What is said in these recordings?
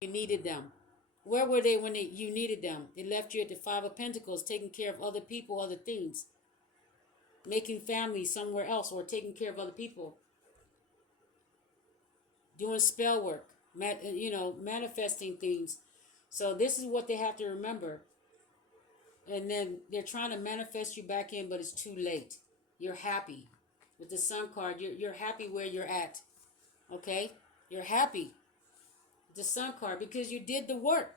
you needed them. Where were they when you needed them? They left you at the Five of Pentacles, taking care of other people, other things, making family somewhere else, or taking care of other people, doing spell work, manifesting things. So this is what they have to remember. And then they're trying to manifest you back in, but it's too late. You're happy. With the Sun card, you're happy where you're at. Okay? You're happy. The Sun card, because you did the work.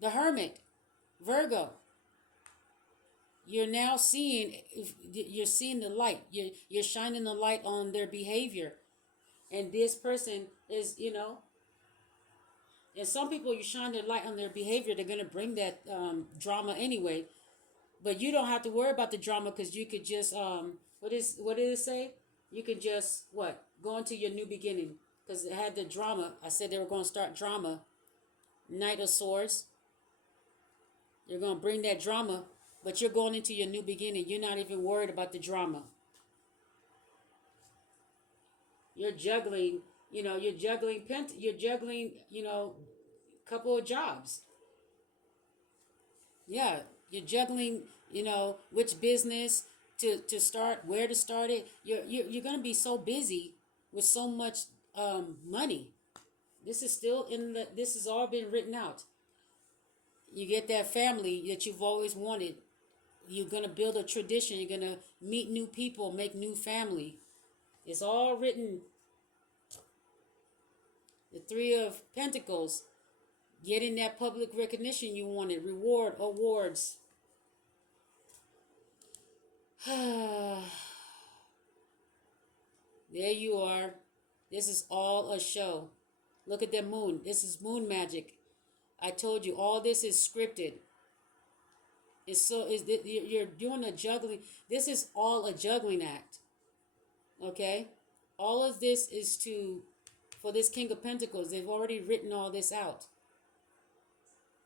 The Hermit, Virgo. You're now you're seeing the light. You're shining the light on their behavior. And this person is, and some people, you shine their light on their behavior, they're going to bring that drama anyway. But you don't have to worry about the drama, because you could just, what did it say? You could just, go into your new beginning. Because it had the drama. I said they were going to start drama. Knight of Swords. You're going to bring that drama, but you're going into your new beginning. You're not even worried about the drama. You're juggling, you're juggling, couple of jobs. Yeah, you're juggling, which business to start, where to start it. You're going to be so busy with so much money. This is still this has all been written out. You get that family that you've always wanted. You're going to build a tradition. You're going to meet new people, make new family. It's all written. The Three of Pentacles, getting that public recognition you wanted, reward, awards. There you are. This is all a show. Look at the moon. This is moon magic. I told you, all this is scripted. You're doing a juggling. This is all a juggling act. Okay? All of this is for this King of Pentacles. They've already written all this out.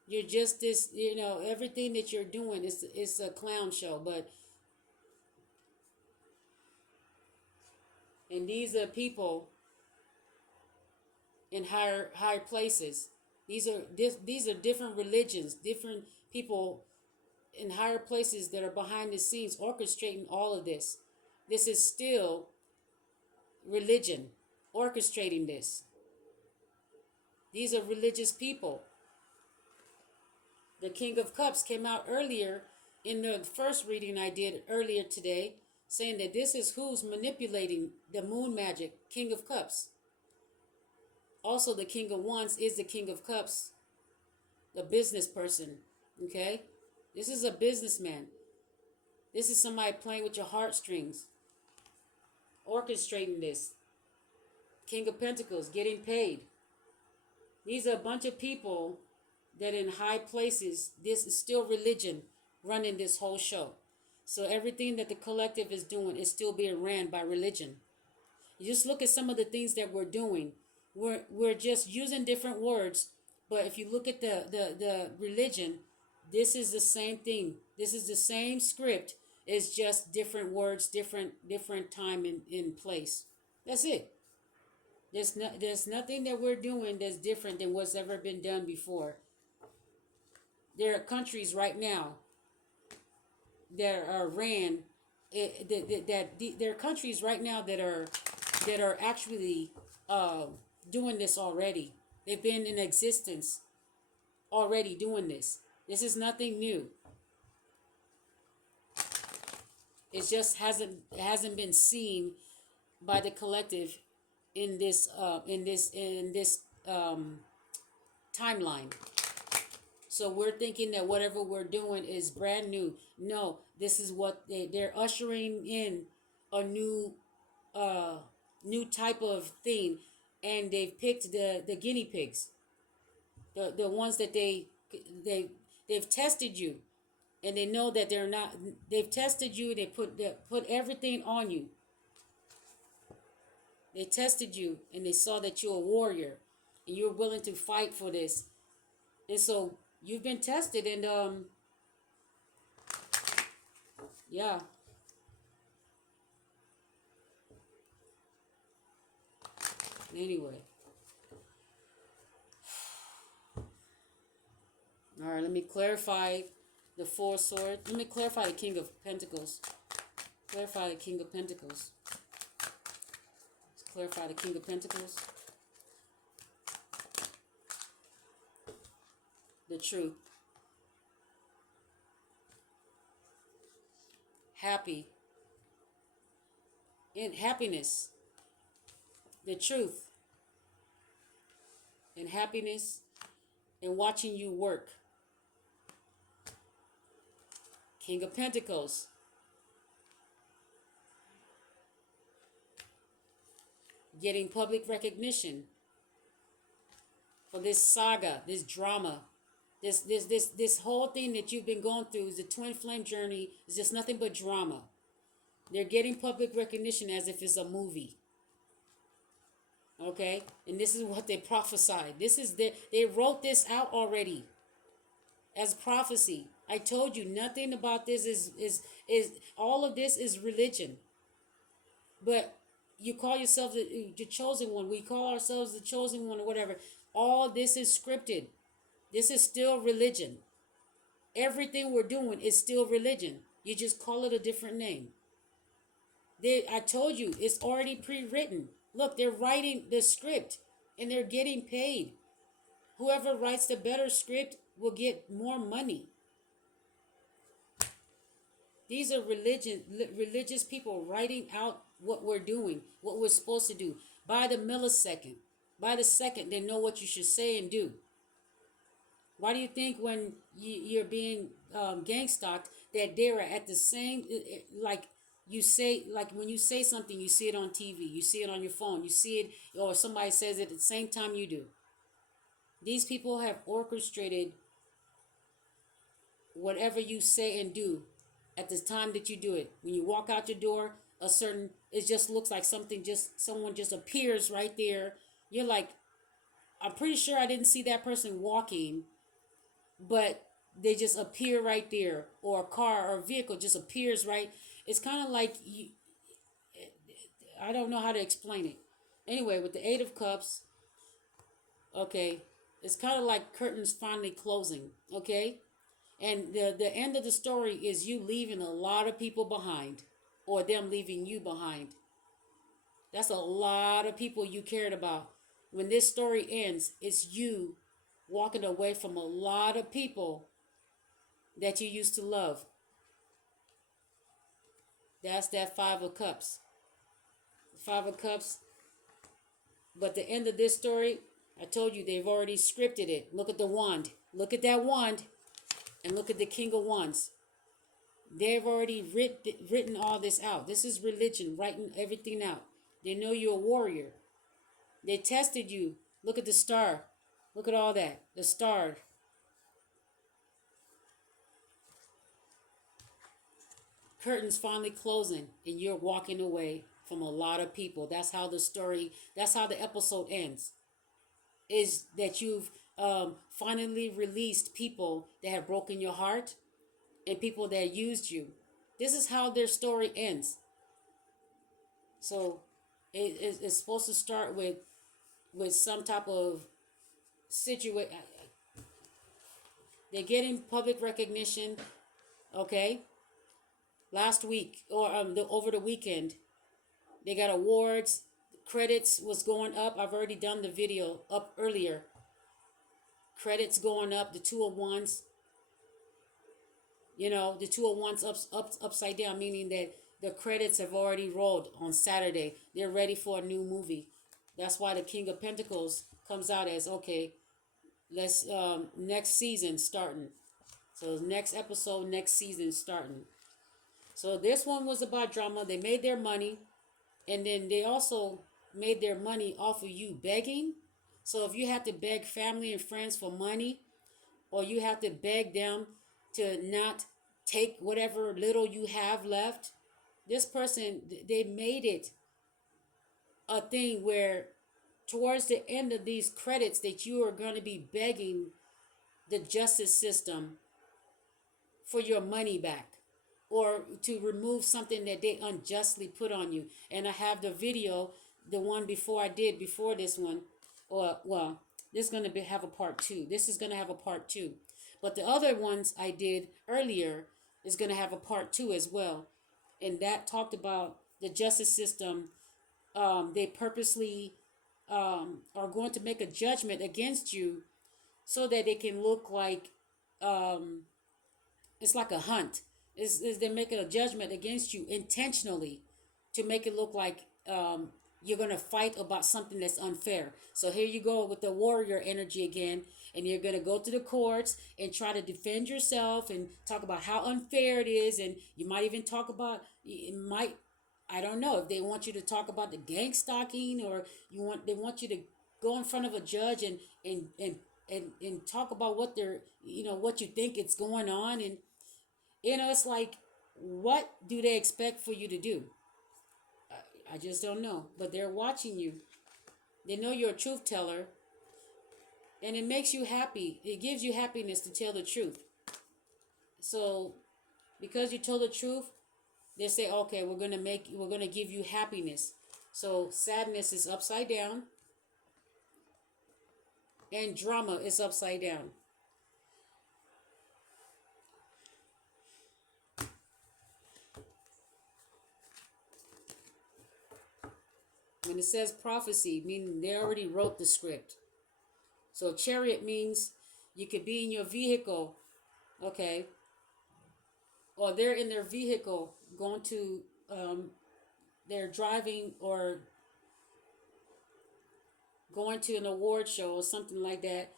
You're just this, everything that you're doing is a clown show. And these are people in higher places. These are different religions, different people in higher places that are behind the scenes orchestrating all of this. This is still religion orchestrating this. These are religious people. The King of Cups came out earlier in the first reading I did earlier today, saying that this is who's manipulating the moon magic, King of Cups. Also, the King of Wands is the King of Cups, the business person, okay? This is a businessman. This is somebody playing with your heartstrings, orchestrating this. King of Pentacles, getting paid. These are a bunch of people that in high places, this is still religion running this whole show. So everything that the collective is doing is still being ran by religion. You just look at some of the things that we're doing. We're just using different words, but if you look at the religion, this is the same thing. This is the same script. It's just different words, different time in place. That's it. There's nothing that we're doing that's different than what's ever been done before. There are countries right now that are ran. There are countries right now that are actually doing this already. They've been in existence already doing this. This is nothing new. It just hasn't been seen by the collective in this timeline. So we're thinking that whatever we're doing is brand new. No, this is what they're ushering in, a new type of thing, and they've picked the guinea pigs, the ones that they've tested you, and they know that they're not. They've tested you. They put everything on you. They tested you, and they saw that you're a warrior, and you're willing to fight for this, and so you've been tested, and yeah. Anyway, All right, let me clarify the Four Swords. Let me clarify the King of Pentacles. Clarify the King of Pentacles. Let's clarify the King of Pentacles. The truth. Happy. In happiness. The truth. And happiness. And watching you work. King of Pentacles. Getting public recognition for this saga, this drama, this whole thing that you've been going through is the twin flame journey is just nothing but drama. They're getting public recognition as if it's a movie. Okay? And this is what they prophesied. They wrote this out already as prophecy. I told you nothing about this is all of this is religion. But you call yourself the chosen one. We call ourselves the chosen one or whatever. All this is scripted. This is still religion. Everything we're doing is still religion. You just call it a different name. I told you, it's already pre-written. Look, they're writing the script and they're getting paid. Whoever writes the better script will get more money. These are religious people writing out what we're doing, what we're supposed to do. By the millisecond, by the second, they know what you should say and do. Why do you think when you're being gang stalked that they're at the same, like you say, like when you say something, you see it on TV, you see it on your phone, you see it, or somebody says it at the same time you do. These people have orchestrated whatever you say and do at the time that you do it. When you walk out your door, it just looks like someone just appears right there. You're like, I'm pretty sure I didn't see that person walking, but they just appear right there, or a car or a vehicle just appears right. It's kind of like I don't know how to explain it. Anyway, with the Eight of Cups, okay, it's kind of like curtains finally closing, okay? And the end of the story is you leaving a lot of people behind, or them leaving you behind. That's a lot of people you cared about. When this story ends, it's you walking away from a lot of people that you used to love. That's that Five of Cups. Five of Cups. But the end of this story, I told you they've already scripted it. Look at the wand. Look at that wand. And look at the King of Wands. They've already written all this out. This is religion, writing everything out. They know you're a warrior. They tested you. Look at the star. Look at all that. The star. Curtains finally closing, and you're walking away from a lot of people. That's how the episode ends. Is that you've finally released people that have broken your heart and people that used you. This is how their story ends. So it's supposed to start with some type of situation. They're getting public recognition, okay? Last week or over the weekend, they got awards. Credits was going up. I've already done the video up earlier. Credits going up. The Two of Wands. The Two of Wands upside down, meaning that the credits have already rolled on Saturday. They're ready for a new movie. That's why the King of Pentacles comes out as, okay, let's next season starting. So next episode, next season starting. So this one was about drama. They made their money, and then they also made their money off of you begging. So if you have to beg family and friends for money, or you have to beg them to not take whatever little you have left, this person, they made it a thing where towards the end of these credits that you are going to be begging the justice system for your money back, or to remove something that they unjustly put on you. And I have the video, the one before this one, or well, this is going to have a part 2. This is going to have a part 2. But the other ones I did earlier is going to have a part two as well. And that talked about the justice system. They purposely are going to make a judgment against you so that they can look like um, it's like a hunt. They're making a judgment against you intentionally to make it look like you're going to fight about something that's unfair. So here you go with the warrior energy again, and you're going to go to the courts and try to defend yourself and talk about how unfair it is. And you might even talk about, it might, I don't know if they want you to talk about the gang stalking, or they want you to go in front of a judge and talk about what they're, what you think it's going on. And it's like, what do they expect for you to do? I just don't know. But they're watching you. They know you're a truth teller, and it makes you happy. It gives you happiness to tell the truth. So because you told the truth, they say, okay, we're gonna give you happiness. So sadness is upside down, and drama is upside down. When it says prophecy, meaning they already wrote the script. So chariot means you could be in your vehicle, okay, or they're in their vehicle going to, they're driving or going to an award show or something like that.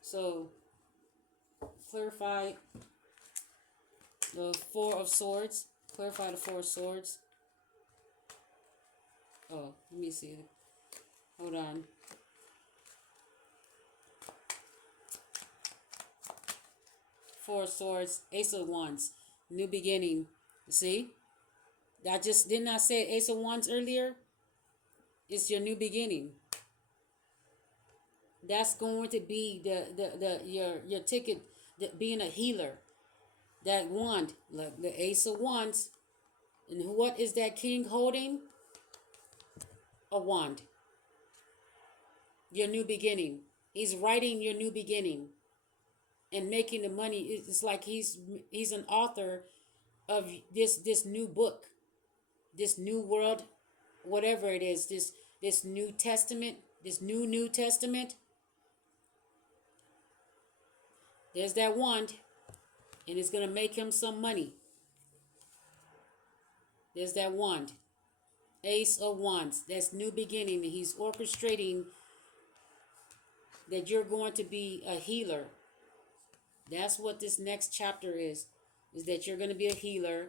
So clarify the Four of Swords. Clarify the Four of Swords. Oh, let me see. Hold on. Four of Swords, Ace of Wands, new beginning. See? I just did not say Ace of Wands earlier. It's your new beginning. That's going to be your ticket, being a healer. That wand, like the Ace of Wands. And what is that king holding? A wand. Your new beginning. He's writing your new beginning and making the money. It's like he's an author of this new book, this new world, whatever it is, this New Testament, this New Testament. There's that wand, and it's gonna make him some money. There's that wand. Ace of Wands. That's new beginning. He's orchestrating that you're going to be a healer. That's what this next chapter is that you're going to be a healer.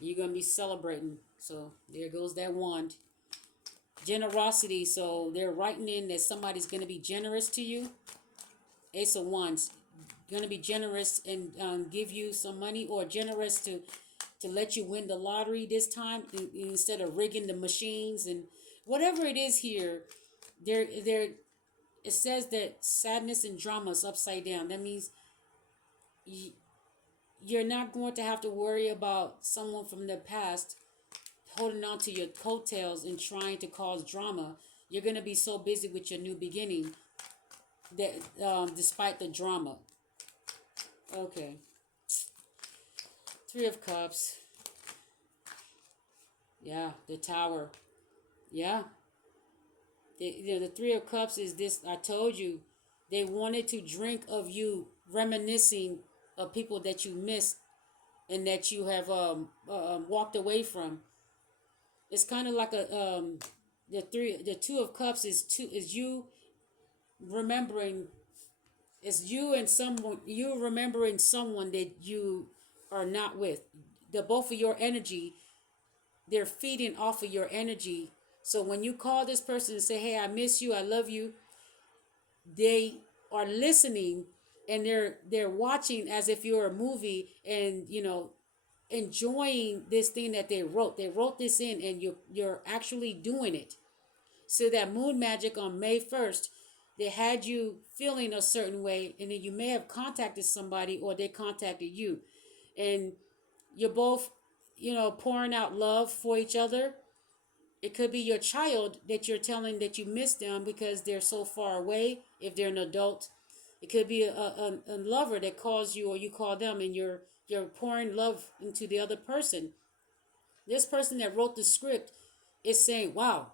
You're going to be celebrating. So there goes that wand. Generosity. So they're writing in that somebody's going to be generous to you. Ace of Wands. Going to be generous and give you some money, or generous to let you win the lottery this time instead of rigging the machines and whatever it is here. It says that sadness and drama is upside down. That means you're not going to have to worry about someone from the past holding on to your coattails and trying to cause drama. You're going to be so busy with your new beginning that despite the drama. Okay. Three of Cups. Yeah, the Tower. Yeah. The Three of Cups is this. I told you, they wanted to drink of you, reminiscing of people that you missed and that you have walked away from. It's kind of like the Two of Cups is you remembering. It's you and someone, you remembering someone that you are not with. The both of your energy, they're feeding off of your energy. So when you call this person and say, hey, I miss you, I love you, they are listening, and they're watching as if you're a movie, and enjoying this thing that they wrote. They wrote this in, and you're actually doing it. So that moon magic on May 1st, they had you feeling a certain way, and then you may have contacted somebody, or they contacted you, and you're both, pouring out love for each other. It could be your child that you're telling that you miss them because they're so far away, if they're an adult. It could be a lover that calls you or you call them, and you're pouring love into the other person. This person that wrote the script is saying, "Wow,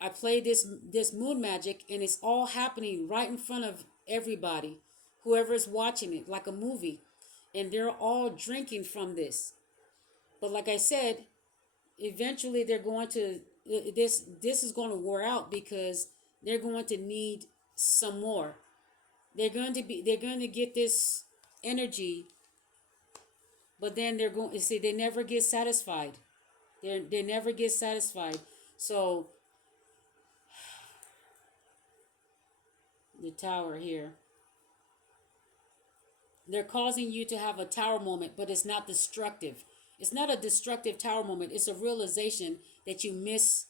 I played this moon magic, and it's all happening right in front of everybody, whoever is watching it, like a movie, and they're all drinking from this." But like I said, eventually they're going to this is going to wear out because they're going to need some more. They're going to get this energy, but then they're going to see they never get satisfied. They never get satisfied. So the tower here, they're causing you to have a tower moment, but it's not destructive. It's not a destructive tower moment. It's a realization that you miss,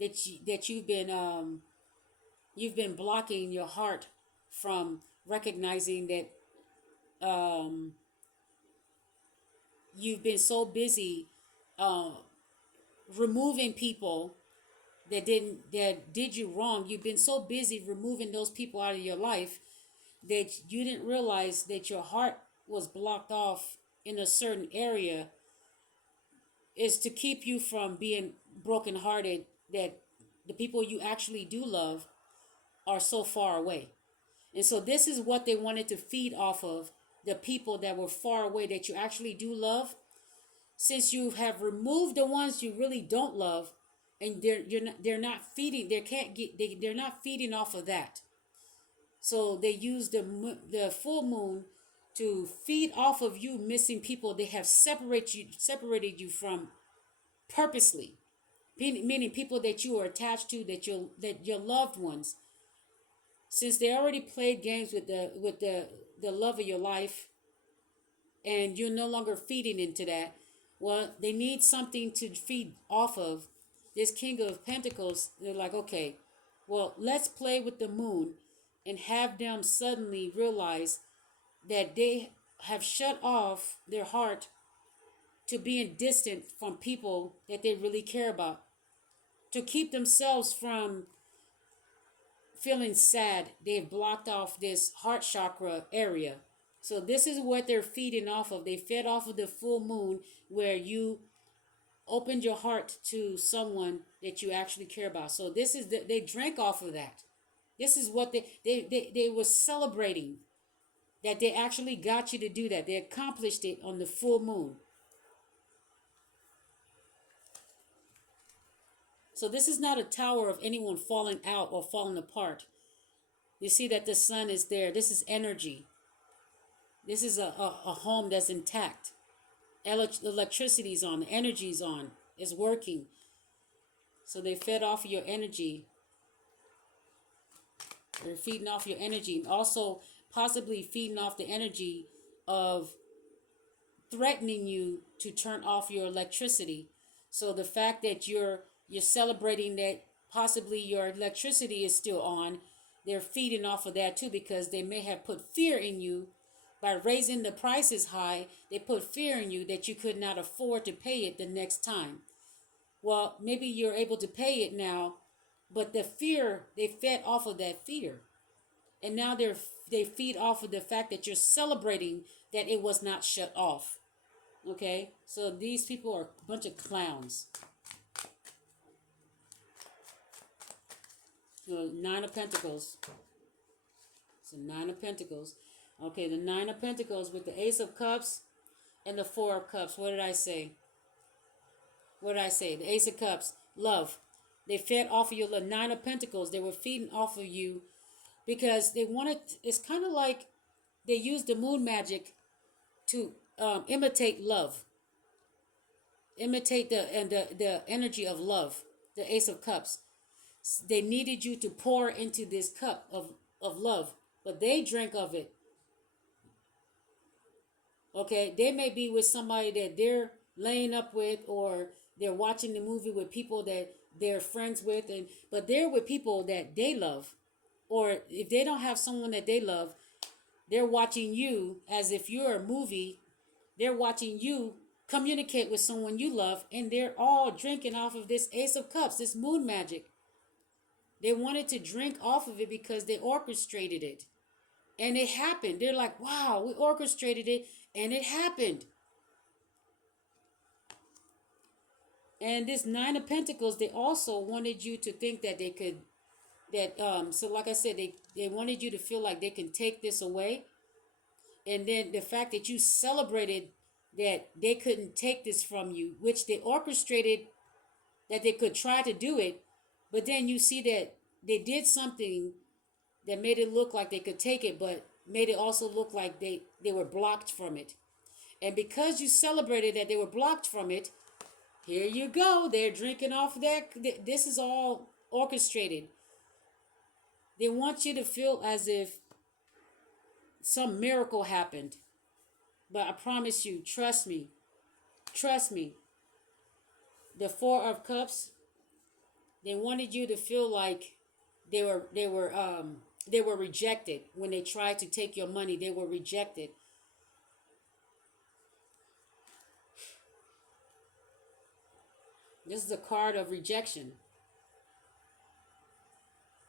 that you've been blocking your heart from recognizing that you've been so busy uh, removing people that did you wrong. You've been so busy removing those people out of your life that you didn't realize that your heart was blocked off in a certain area, is to keep you from being brokenhearted, that the people you actually do love are so far away. And so this is what they wanted to feed off of, the people that were far away that you actually do love. Since you have removed the ones you really don't love, and they're not feeding, they can't get they're not feeding off of that. So they use the full moon to feed off of you missing people they have separated you from purposely, meaning people that you are attached to, that your loved ones, since they already played games with the love of your life, and you're no longer feeding into that. Well, they need something to feed off of. This King of Pentacles, they're like, okay, well, let's play with the moon and have them suddenly realize that they have shut off their heart to being distant from people that they really care about, to keep themselves from feeling sad. They've blocked off this heart chakra area. So this is what they're feeding off of. They fed off of the full moon, where you opened your heart to someone that you actually care about. So this is they drank off of that. This is what they were celebrating, that they actually got you to do that. They accomplished it on the full moon. So this is not a tower of anyone falling out or falling apart. You see that the sun is there. This is energy. This is a home that's intact. Electricity's on, the energy's on, it's working. So they fed off of your energy. They're feeding off your energy, and also possibly feeding off the energy of threatening you to turn off your electricity. So the fact that you're celebrating that possibly your electricity is still on, they're feeding off of that too, because they may have put fear in you by raising the prices high. They put fear in you that you could not afford to pay it the next time. Well, maybe you're able to pay it now, but the fear, they fed off of that fear. And now they feed off of the fact that you're celebrating that it was not shut off. Okay? So these people are a bunch of clowns. So Nine of Pentacles. So Nine of Pentacles. Okay, the Nine of Pentacles with the Ace of Cups and the Four of Cups. What did I say? What did I say? The Ace of Cups, love. They fed off of you. The Nine of Pentacles, they were feeding off of you because they wanted, it's kind of like they used the moon magic to imitate love. Imitate the energy of love, the Ace of Cups. They needed you to pour into this cup of love, but they drank of it. Okay, they may be with somebody that they're laying up with, or they're watching the movie with people that they're friends with, but they're with people that they love. Or if they don't have someone that they love, they're watching you as if you're a movie. They're watching you communicate with someone you love, and they're all drinking off of this Ace of Cups, this moon magic. They wanted to drink off of it because they orchestrated it. And it happened. They're like, wow, we orchestrated it and it happened. And this Nine of Pentacles, they also wanted you to think that they could, so like I said, they wanted you to feel like they can take this away. And then the fact that you celebrated that they couldn't take this from you, which they orchestrated that they could try to do it, but then you see that they did something that made it look like they could take it, but made it also look like they were blocked from it. And because you celebrated that they were blocked from it, here you go. They're drinking off that. This is all orchestrated. They want you to feel as if some miracle happened. But I promise you, trust me. The Four of Cups, they wanted you to feel like they were rejected when they tried to take your money. They were rejected. This is a card of rejection.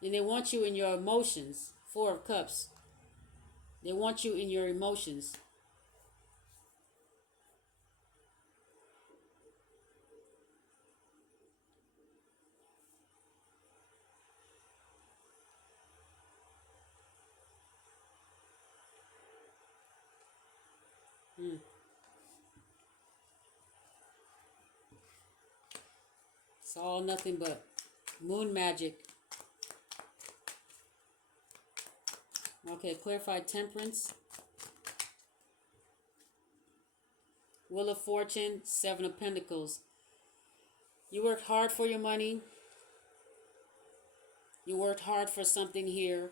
And they want you in your emotions. Four of Cups. They want you in your emotions. Hmm. It's all nothing but moon magic. Okay, clarified temperance. Wheel of Fortune, Seven of Pentacles. You worked hard for your money. You worked hard for something here.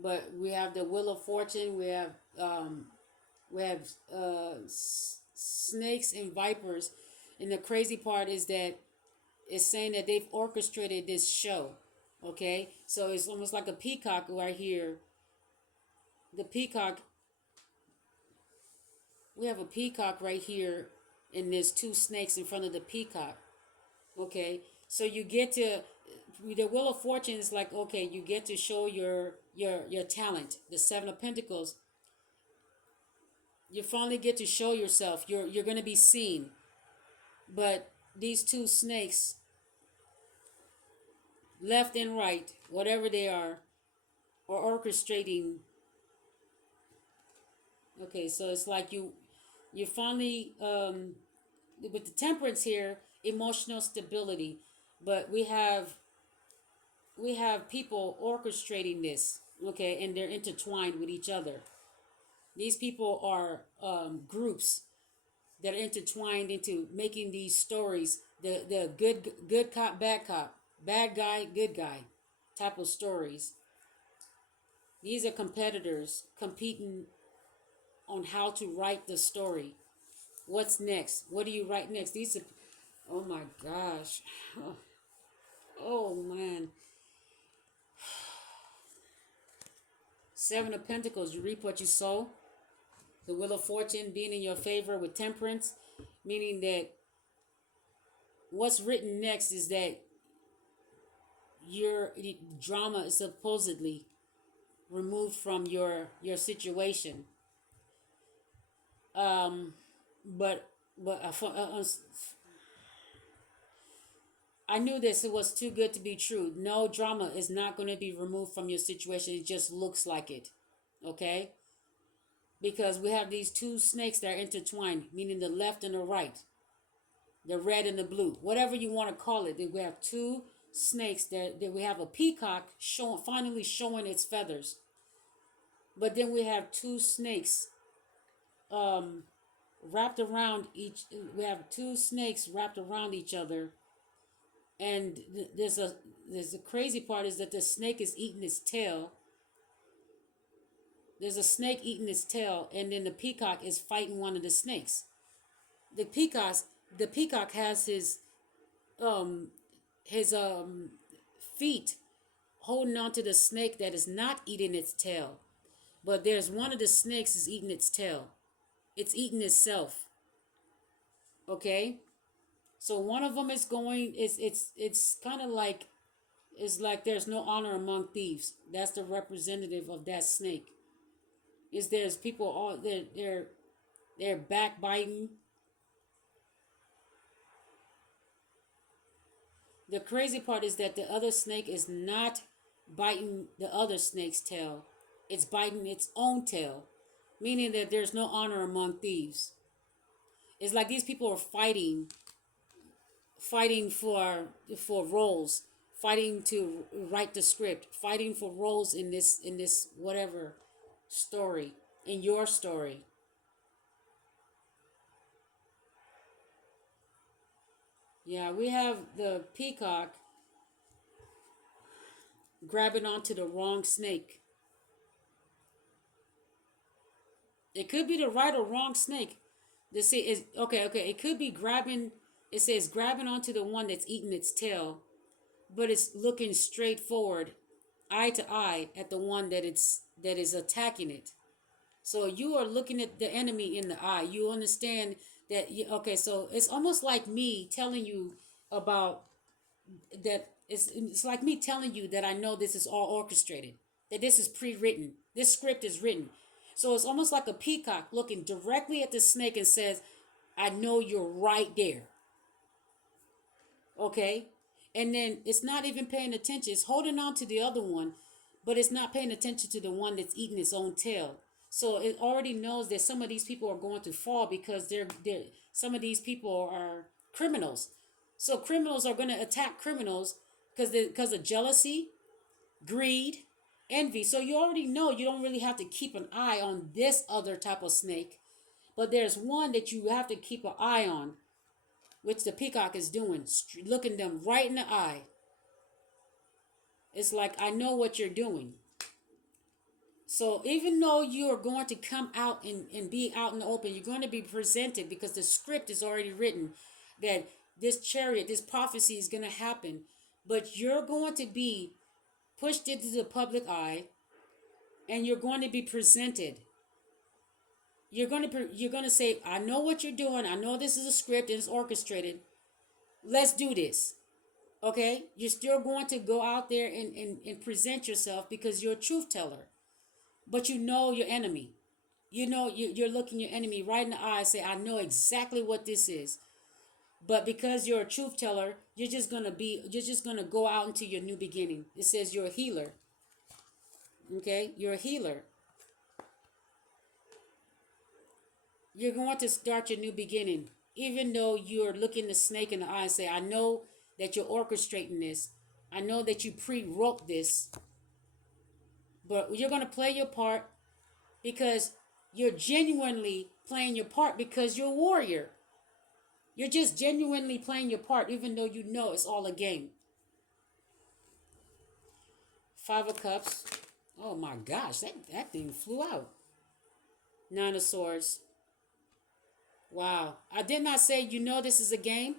But we have the Wheel of Fortune. We have snakes and vipers. And the crazy part is that it's saying that they've orchestrated this show. Okay? So it's almost like a peacock right here. The peacock, we have a peacock right here, and there's two snakes in front of the peacock. Okay? So you get to, the Wheel of Fortune is like, okay, you get to show your talent. The Seven of Pentacles, you finally get to show yourself. You're going to be seen. But these two snakes, left and right, whatever they are orchestrating. Okay, so it's like you finally with the temperance here, emotional stability, but we have people orchestrating this. Okay, and they're intertwined with each other. These people are groups that are intertwined into making these stories, the good cop, bad guy, good guy type of stories. These are competitors competing on how to write the story. What's next? What do you write next? These are, oh my gosh. Oh man. Seven of Pentacles, you reap what you sow. The Wheel of Fortune being in your favor with temperance, meaning that what's written next is that your drama is supposedly removed from your situation. But I knew this. It was too good to be true. No, drama is not going to be removed from your situation. It just looks like it. Okay? Because we have these two snakes that are intertwined, meaning the left and the right, the red and the blue, whatever you want to call it. We have two snakes that we have a peacock finally showing its feathers. But then we have two snakes wrapped around each. We have two snakes wrapped around each other, and there's a crazy part is that the snake is eating its tail. There's a snake eating its tail, and then the peacock is fighting one of the snakes. The peacock has his feet holding on to the snake that is not eating its tail, but there's one of the snakes is eating its tail. It's eating itself. Okay, so one of them is going. It's kind of like It's like there's no honor among thieves. That's the representative of that snake. Is there's people all they're backbiting. The crazy part is that the other snake is not biting the other snake's tail. It's biting its own tail, meaning that there's no honor among thieves. It's like these people are fighting for roles, fighting to write the script, fighting for roles in this whatever story, in your story. Yeah, we have the peacock grabbing onto the wrong snake. It could be the right or wrong snake. The see is okay. Okay, it could be grabbing. It says grabbing onto the one that's eating its tail, but it's looking straight forward, eye to eye, at the one that is attacking it. So you are looking at the enemy in the eye. You understand that. Okay, so it's almost like me telling you about that. It's like me telling you that I know this is all orchestrated, that this is pre-written, this script is written. So it's almost like a peacock looking directly at the snake and says, I know you're right there. Okay, and then it's not even paying attention. It's holding on to the other one, but it's not paying attention to the one that's eating its own tail. So it already knows that some of these people are going to fall because they're some of these people are criminals. So criminals are going to attack criminals because of jealousy, greed, envy. So you already know you don't really have to keep an eye on this other type of snake, but there's one that you have to keep an eye on, which the peacock is doing, looking them right in the eye. It's like, I know what you're doing. So even though you are going to come out and be out in the open, you're going to be presented because the script is already written that this chariot, this prophecy is going to happen. But you're going to be pushed into the public eye and you're going to be presented. You're going to say, I know what you're doing. I know this is a script and it's orchestrated. Let's do this. Okay? You're still going to go out there and present yourself because you're a truth teller. But you know your enemy. You know you're looking your enemy right in the eye and say, I know exactly what this is. But because you're a truth teller, you're just gonna go out into your new beginning. It says you're a healer. Okay? You're a healer. You're going to start your new beginning. Even though you're looking the snake in the eye and say, I know that you're orchestrating this. I know that you pre-wrote this. But you're going to play your part because you're genuinely playing your part because you're a warrior. You're just genuinely playing your part even though you know it's all a game. Five of Cups. Oh my gosh, that thing flew out. Nine of Swords. Wow. I did not say you know this is a game.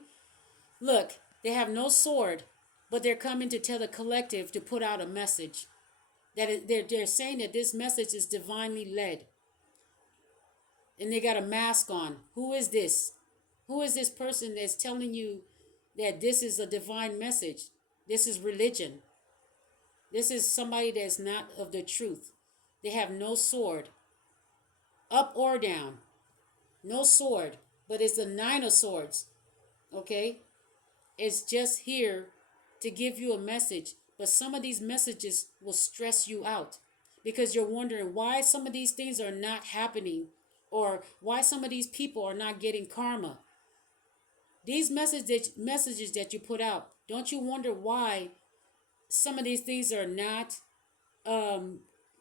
Look, they have no sword, but they're coming to tell the collective to put out a message. They're saying that this message is divinely led. And they got a mask on. Who is this? Who is this person that's telling you that this is a divine message? This is religion. This is somebody that's not of the truth. They have no sword, up or down. No sword, but it's the Nine of Swords. Okay? It's just here to give you a message, but some of these messages will stress you out because you're wondering why some of these things are not happening or why some of these people are not getting karma. These messages that you put out, don't you wonder why some of these things are not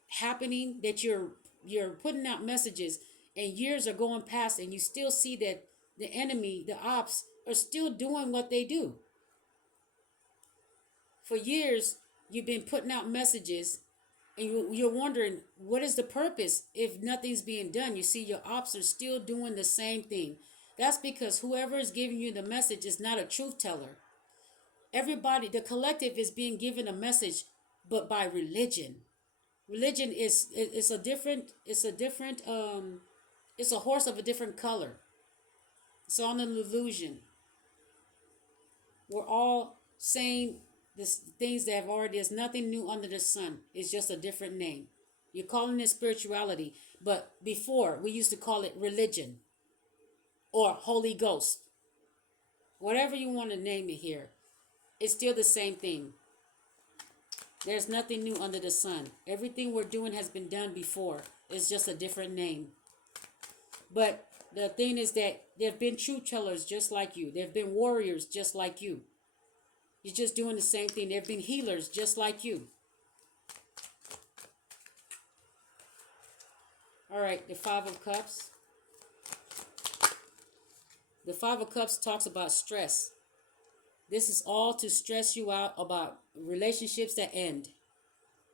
happening, that you're putting out messages and years are going past and you still see that the enemy, the ops, are still doing what they do. For years, you've been putting out messages and you're wondering, what is the purpose if nothing's being done? You see, your ops are still doing the same thing. That's because whoever is giving you the message is not a truth teller. Everybody, the collective is being given a message, but by religion. Religion is a different, it's a horse of a different color. It's on an illusion. We're all saying This things that have already, there's nothing new under the sun. It's just a different name. You're calling it spirituality, but before we used to call it religion or Holy Ghost. Whatever you want to name it here, it's still the same thing. There's nothing new under the sun. Everything we're doing has been done before. It's just a different name. But the thing is that there have been truth tellers just like you. There have been warriors just like you. You're just doing the same thing. There have been healers just like you. All right, the Five of Cups. The Five of Cups talks about stress. This is all to stress you out about relationships that end.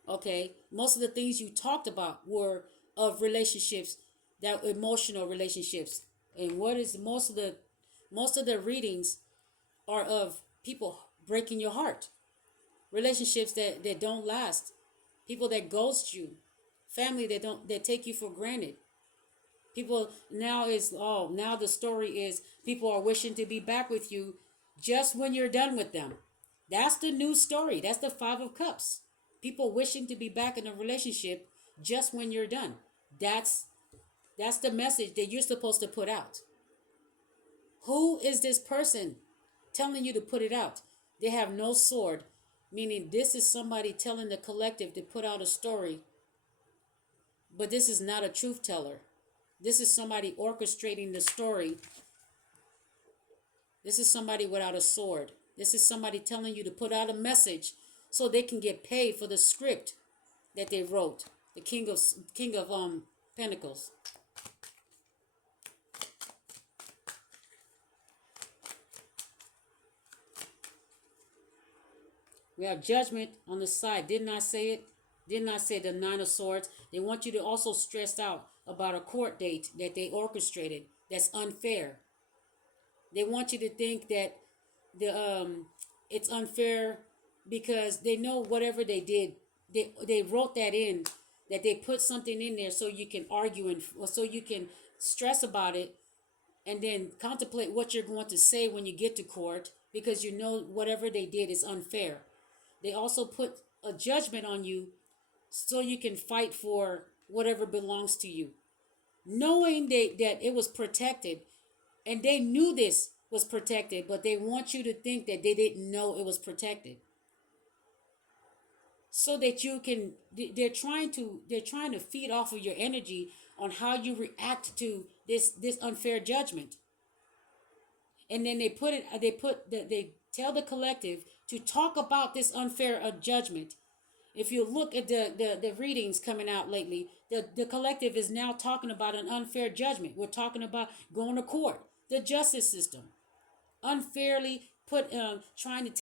Okay, most of the things you talked about were of relationships, that emotional relationships. And what is most of the readings are of people breaking your heart, relationships that don't last, people that ghost you, family that take you for granted. People now is, oh, now the story is people are wishing to be back with you just when you're done with them. That's the new story. That's the Five of Cups. People wishing to be back in a relationship just when you're done. That's that's the message that you're supposed to put out. Who is this person telling you to put it out? They have no sword, meaning this is somebody telling the collective to put out a story, but this is not a truth teller. This is somebody orchestrating the story. This is somebody without a sword. This is somebody telling you to put out a message so they can get paid for the script that they wrote. The King of Pentacles. We have Judgment on the side. Didn't I say it? Didn't I say the Nine of Swords? They want you to also stress out about a court date that they orchestrated that's unfair. They want you to think that the it's unfair because they know whatever they did, they wrote that in, that they put something in there so you can argue and so you can stress about it and then contemplate what you're going to say when you get to court because you know whatever they did is unfair. They also put a judgment on you so you can fight for whatever belongs to you, knowing that it was protected, and they knew this was protected, but they want you to think that they didn't know it was protected, so that you can. They're trying to feed off of your energy on how you react to this unfair judgment, and then they tell the collective to talk about this unfair judgment. If you look at the readings coming out lately, the collective is now talking about an unfair judgment. We're talking about going to court, the justice system, unfairly trying to